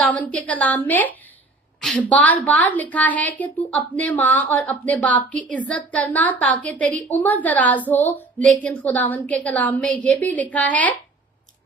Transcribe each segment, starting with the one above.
खुदावंद के कलाम में बार बार लिखा है कि तू अपने माँ और अपने बाप की इज्जत करना ताकि तेरी उम्र दराज हो। लेकिन खुदावंद के कलाम में ये भी लिखा है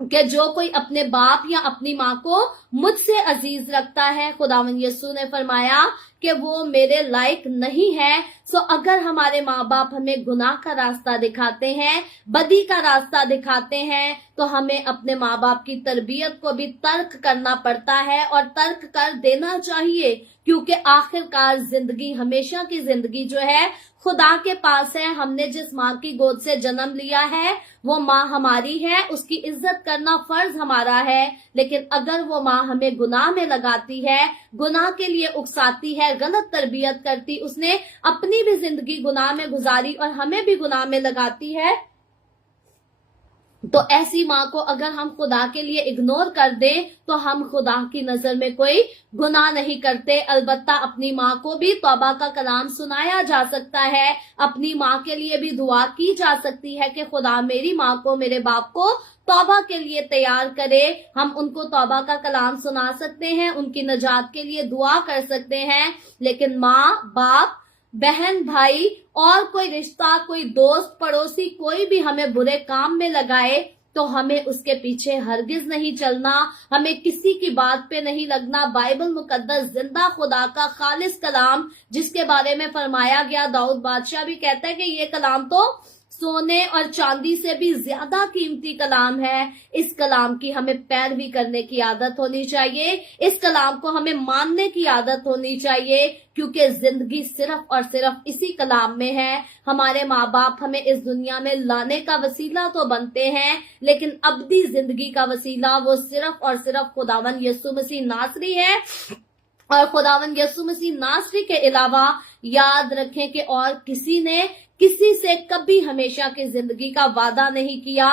कि जो कोई अपने बाप या अपनी माँ को मुझसे अजीज रखता है, खुदावंद यीशु ने फरमाया कि वो मेरे लायक नहीं है। सो अगर हमारे माँ बाप हमें गुनाह का रास्ता दिखाते हैं, बदी का रास्ता दिखाते हैं, तो हमें अपने माँ बाप की तरबियत को भी तर्क करना पड़ता है और तर्क कर देना चाहिए, क्योंकि आखिरकार जिंदगी, हमेशा की जिंदगी जो है खुदा के पास है। हमने जिस माँ की गोद से जन्म लिया है वो माँ हमारी है, उसकी इज्जत करना फर्ज हमारा है। लेकिन अगर वो माँ हमें गुनाह में लगाती है, गुनाह के लिए उकसाती है, गलत तरबियत करती, उसने अपनी भी जिंदगी गुनाह में गुजारी और हमें भी गुनाह में लगाती है, तो ऐसी माँ को अगर हम खुदा के लिए इग्नोर कर दें तो हम खुदा की नजर में कोई गुनाह नहीं करते। अलबत्ता अपनी माँ को भी तौबा का कलाम सुनाया जा सकता है, अपनी माँ के लिए भी दुआ की जा सकती है कि खुदा मेरी माँ को, मेरे बाप को तौबा के लिए तैयार करे। हम उनको तौबा का कलाम सुना सकते हैं, उनकी नजात के लिए दुआ कर सकते हैं। लेकिन माँ, बाप, बहन, भाई और कोई रिश्ता, कोई दोस्त, पड़ोसी, कोई भी हमें बुरे काम में लगाए तो हमें उसके पीछे हरगिज नहीं चलना, हमें किसी की बात पे नहीं लगना। बाइबल मुकद्दस जिंदा खुदा का खालिस कलाम, जिसके बारे में फरमाया गया, दाऊद बादशाह भी कहता है कि ये कलाम तो सोने और चांदी से भी ज्यादा कीमती कलाम है। इस कलाम की हमें पैरवी करने की आदत होनी चाहिए, इस कलाम को हमें मानने की आदत होनी चाहिए, क्योंकि जिंदगी सिर्फ और सिर्फ इसी कलाम में है। हमारे माँ बाप हमें इस दुनिया में लाने का वसीला तो बनते हैं, लेकिन अबदी जिंदगी का वसीला वो सिर्फ और सिर्फ खुदावंद यीशु मसीह नासरी है। और खुदावंद यीशु मसीह नासरी के अलावा याद रखें कि और किसी ने किसी से कभी हमेशा की जिंदगी का वादा नहीं किया,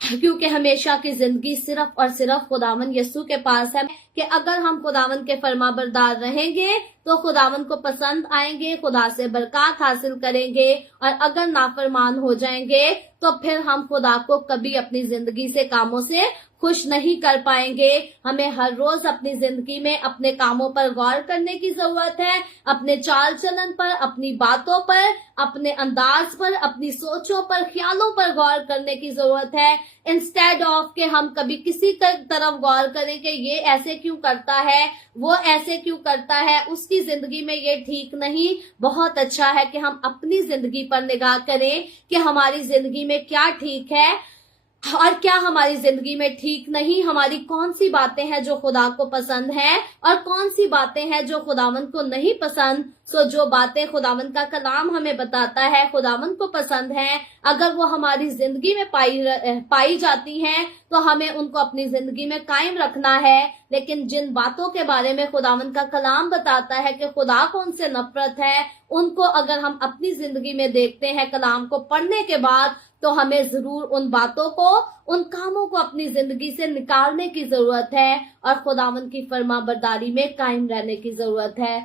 क्योंकि हमेशा की जिंदगी सिर्फ और सिर्फ खुदावंद यीशु के पास है। कि अगर हम खुदावंद के फरमाबरदार रहेंगे तो खुदावंद को पसंद आएंगे, खुदा से बरकत हासिल करेंगे, और अगर नाफरमान हो जाएंगे तो फिर हम खुदा को कभी अपनी जिंदगी से, कामों से खुश नहीं कर पाएंगे। हमें हर रोज अपनी जिंदगी में अपने कामों पर गौर करने की जरूरत है, अपने चाल चलन पर, अपनी बातों पर, अपने अंदाज पर, अपनी सोचों पर, ख्यालों पर गौर करने की जरूरत है। इंस्टेड ऑफ के हम कभी किसी तरफ गौर करें कि ये ऐसे क्यों करता है, वो ऐसे क्यों करता है, उसकी जिंदगी में ये ठीक नहीं। बहुत अच्छा है कि हम अपनी जिंदगी पर निगाह करें कि हमारी जिंदगी में क्या ठीक है और क्या हमारी जिंदगी में ठीक नहीं। हमारी कौन सी बातें हैं जो खुदा को पसंद है और कौन सी बातें हैं जो खुदावंद को नहीं पसंद। सो जो बातें खुदावंद का कलाम हमें बताता है, खुदावंद को पसंद है, अगर वो हमारी जिंदगी में पाई जाती हैं तो हमें उनको अपनी जिंदगी में कायम रखना है। लेकिन जिन बातों के बारे में खुदावंद का कलाम बताता है कि खुदा को उनसे नफरत है, उनको अगर हम अपनी जिंदगी में देखते हैं कलाम को पढ़ने के बाद, तो हमें जरूर उन बातों को, उन कामों को अपनी जिंदगी से निकालने की जरूरत है और खुदावंद की फरमाबरदारी में कायम रहने की जरूरत है।